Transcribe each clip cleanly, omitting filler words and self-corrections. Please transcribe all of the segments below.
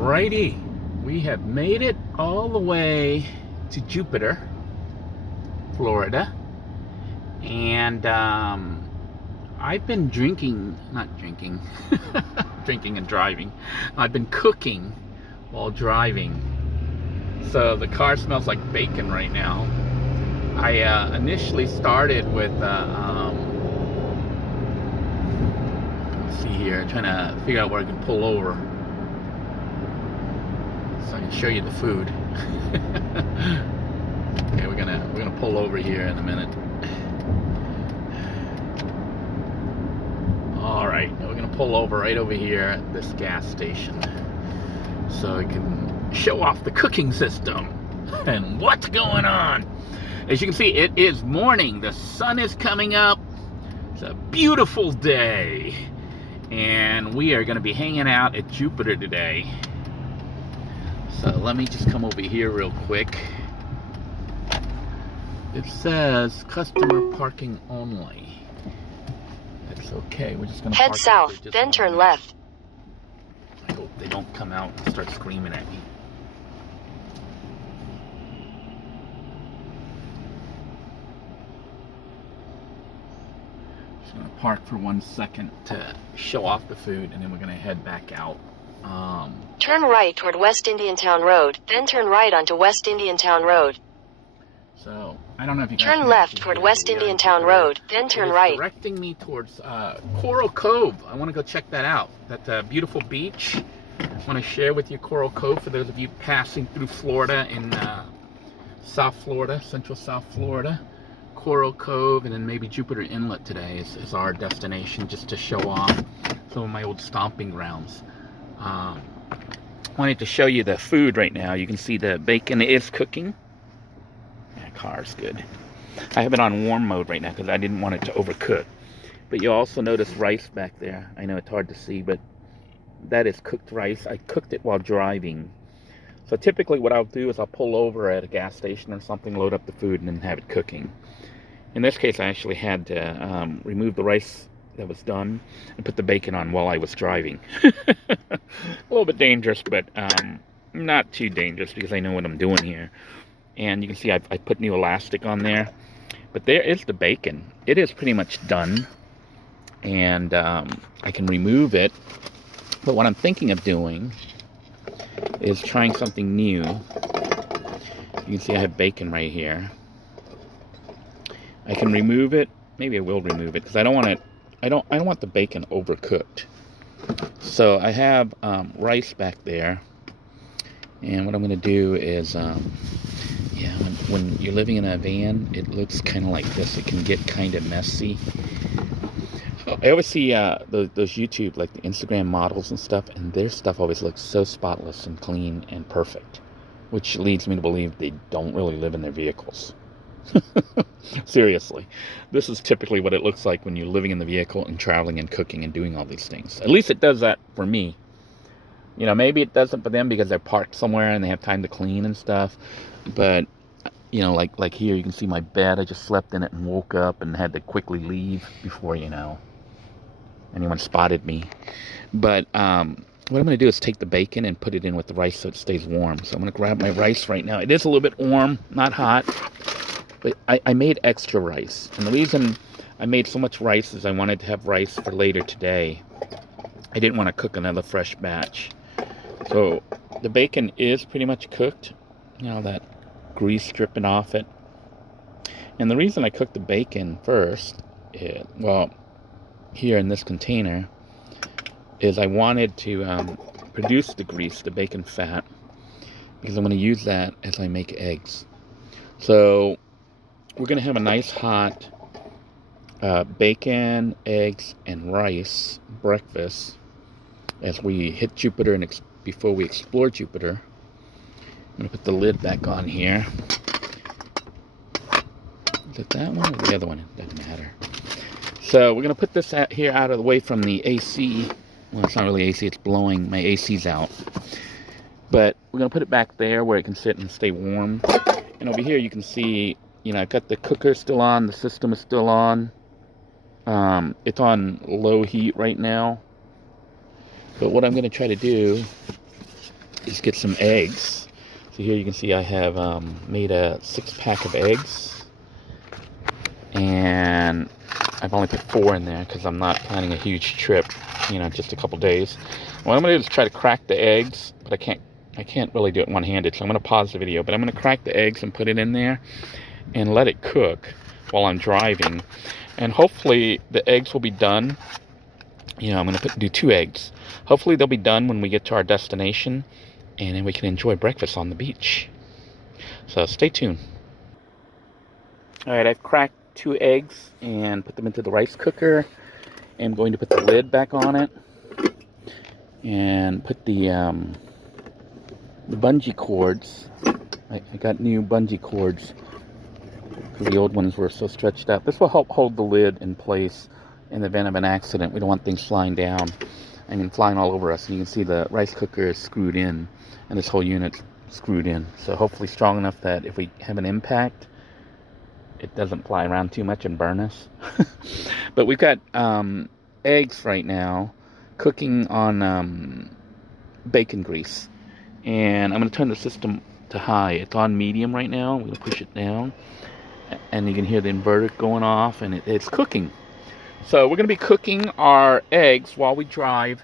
Alrighty, we have made it all the way to Jupiter, Florida, and I've been drinking and driving. I've been cooking while driving, so the car smells like bacon right now. I initially started with let's see here, trying to figure out where I can pull over so I can show you the food. Okay, we're gonna pull over here in a minute. All right, we're gonna pull over right over here at this gas station so I can show off the cooking system and what's going on. As you can see, it is morning. The sun is coming up. It's a beautiful day, and we are gonna be hanging out at Jupiter today. So let me just come over here real quick. It says customer parking only. That's okay. We're just gonna head south, then turn left. I hope they don't come out and start screaming at me. Just gonna park for 1 second to show off the food, and then we're gonna head back out. Turn right toward West Indiantown Road, then turn right onto West Indiantown Road. So, I don't know if you guys turn left toward West Indiantown Road, then turn right. Directing me towards Coral Cove. I want to go check that out. That beautiful beach. I want to share with you Coral Cove for those of you passing through Florida in South Florida, Central South Florida. Coral Cove, and then maybe Jupiter Inlet today is our destination, just to show off some of my old stomping grounds. Wanted to show you the food right now. You can see the bacon is cooking. That car's good. I have it on warm mode right now because I didn't want it to overcook. But you also notice rice back there. I know it's hard to see, but that is cooked rice. I cooked it while driving. So typically what I'll do is I'll pull over at a gas station or something, load up the food, and then have it cooking. In this case, I actually had to remove the rice that was done and put the bacon on while I was driving. A little bit dangerous, but not too dangerous because I know what I'm doing here. And you can see I put new elastic on there. But there is the bacon. It is pretty much done. And I can remove it. But what I'm thinking of doing is trying something new. You can see I have bacon right here. I can remove it. Maybe I will remove it because I don't want it. I don't want the bacon overcooked. So I have rice back there, and what I'm going to do is, yeah, when you're living in a van, it looks kind of like this. It can get kind of messy. I always see those YouTube, like the Instagram models and stuff, and their stuff always looks so spotless and clean and perfect, which leads me to believe they don't really live in their vehicles. Seriously, this is typically what it looks like when you're living in the vehicle and traveling and cooking and doing all these things. At least it does that for me. You know, maybe it doesn't for them because they're parked somewhere and they have time to clean and stuff. But, you know, like here, you can see my bed. I just slept in it and woke up and had to quickly leave before, you know, anyone spotted me. But what I'm going to do is take the bacon and put it in with the rice so it stays warm. So I'm going to grab my rice right now. It is a little bit warm, not hot. But I made extra rice. And the reason I made so much rice is I wanted to have rice for later today. I didn't want to cook another fresh batch. So the bacon is pretty much cooked. You know, that grease dripping off it. And the reason I cooked the bacon first, well, here in this container, is I wanted to produce the grease, the bacon fat, because I'm going to use that as I make eggs. So we're going to have a nice hot bacon, eggs, and rice breakfast as we hit Jupiter and before we explore Jupiter. I'm going to put the lid back on here. Is it that one or the other one? It doesn't matter. So we're going to put this here out of the way from the AC. Well, it's not really AC, it's blowing. My AC's out. But we're going to put it back there where it can sit and stay warm. And over here you can see, you know, I've got the cooker still on, the system is still on. It's on low heat right now. But what I'm going to try to do is get some eggs. So here you can see I have made a 6-pack of eggs, and I've only put 4 in there because I'm not planning a huge trip, just a couple days. What I'm gonna do is try to crack the eggs, but I can't really do it one-handed, so I'm gonna pause the video. But I'm gonna crack the eggs and put it in there and let it cook while I'm driving, and hopefully the eggs will be done. I'm gonna do 2 eggs. Hopefully they'll be done when we get to our destination, and then we can enjoy breakfast on the beach. So stay tuned. All right, I've cracked 2 eggs and put them into the rice cooker. I'm going to put the lid back on it and put the bungee cords. I got new bungee cords because the old ones were so stretched out. This will help hold the lid in place in the event of an accident. We don't want things flying down. Flying all over us. And you can see the rice cooker is screwed in, and this whole unit's screwed in. So hopefully strong enough that if we have an impact, it doesn't fly around too much and burn us. But we've got eggs right now cooking on bacon grease. And I'm going to turn the system to high. It's on medium right now. I'm going to push it down. And you can hear the inverter going off, and it's cooking. So we're going to be cooking our eggs while we drive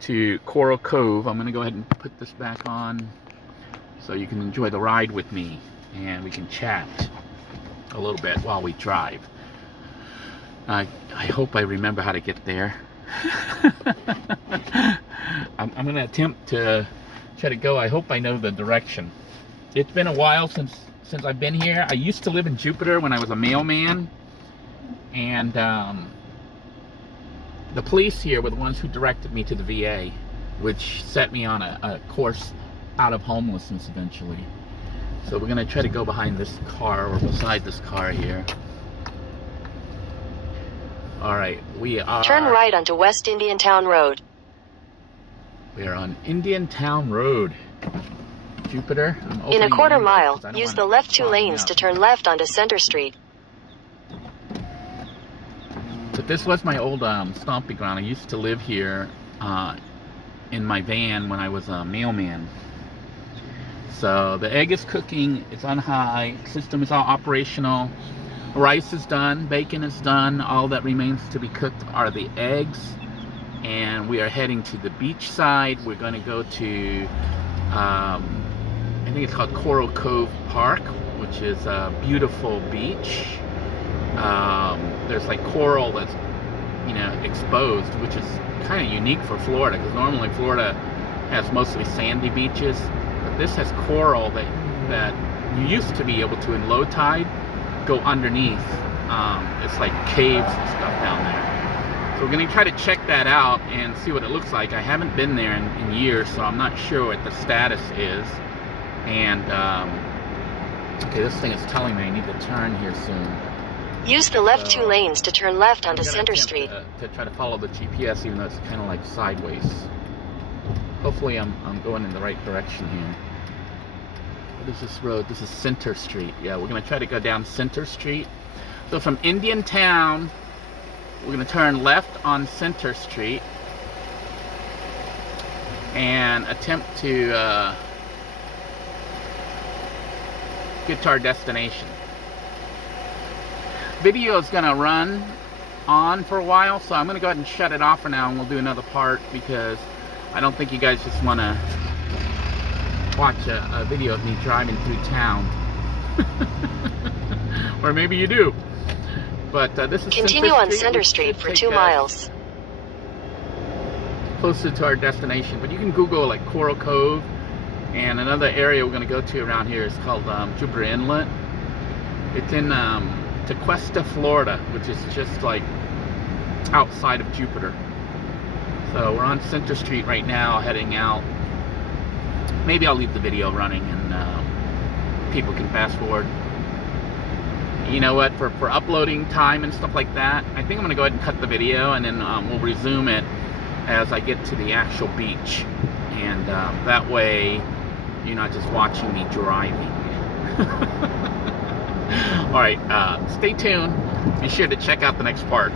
to Coral Cove. I'm going to go ahead and put this back on so you can enjoy the ride with me, and we can chat a little bit while we drive. I hope I remember how to get there. I'm going to attempt to try to go. I hope I know the direction. It's been a while since I've been here. I used to live in Jupiter when I was a mailman, and the police here were the ones who directed me to the VA, which set me on a course out of homelessness eventually. So we're gonna try to go behind this car, or beside this car here. All right, we are... Turn right onto West Indiantown Road. We are on Indiantown Road, Jupiter. In a quarter mile, use the left 2 lanes to turn left onto Center Street. But this was my old stomping ground. I used to live here in my van when I was a mailman. So the egg is cooking, it's on high, system is all operational, rice is done, bacon is done, all that remains to be cooked are the eggs, and we are heading to the beach side. We're going to go to, I think it's called Coral Cove Park, which is a beautiful beach. There's like coral that's, exposed, which is kind of unique for Florida, because normally Florida has mostly sandy beaches. This has coral that you used to be able to, in low tide, go underneath. It's like caves and stuff down there. So we're going to try to check that out and see what it looks like. I haven't been there in years, so I'm not sure what the status is. And, okay, this thing is telling me I need to turn here soon. Use the left 2 lanes to turn left onto Center Street. To try to follow the GPS, even though it's kind of like sideways. Hopefully I'm going in the right direction here. What is this road? This is Center Street. Yeah, we're going to try to go down Center Street. So from Indiantown, we're going to turn left on Center Street and attempt to get to our destination. Video is going to run on for a while, so I'm going to go ahead and shut it off for now, and we'll do another part, because I don't think you guys just want to watch a video of me driving through town. Or maybe you do. But this is Continue on Center Street for 2 miles. Closer to our destination. But you can Google like Coral Cove, and another area we're going to go to around here is called Jupiter Inlet. It's in Tequesta, Florida, which is just like outside of Jupiter. So we're on Center Street right now, heading out. Maybe I'll leave the video running and people can fast forward. You know what, for uploading time and stuff like that, I think I'm going to go ahead and cut the video, and then we'll resume it as I get to the actual beach. And that way, you're not just watching me driving. Alright, stay tuned. Be sure to check out the next part.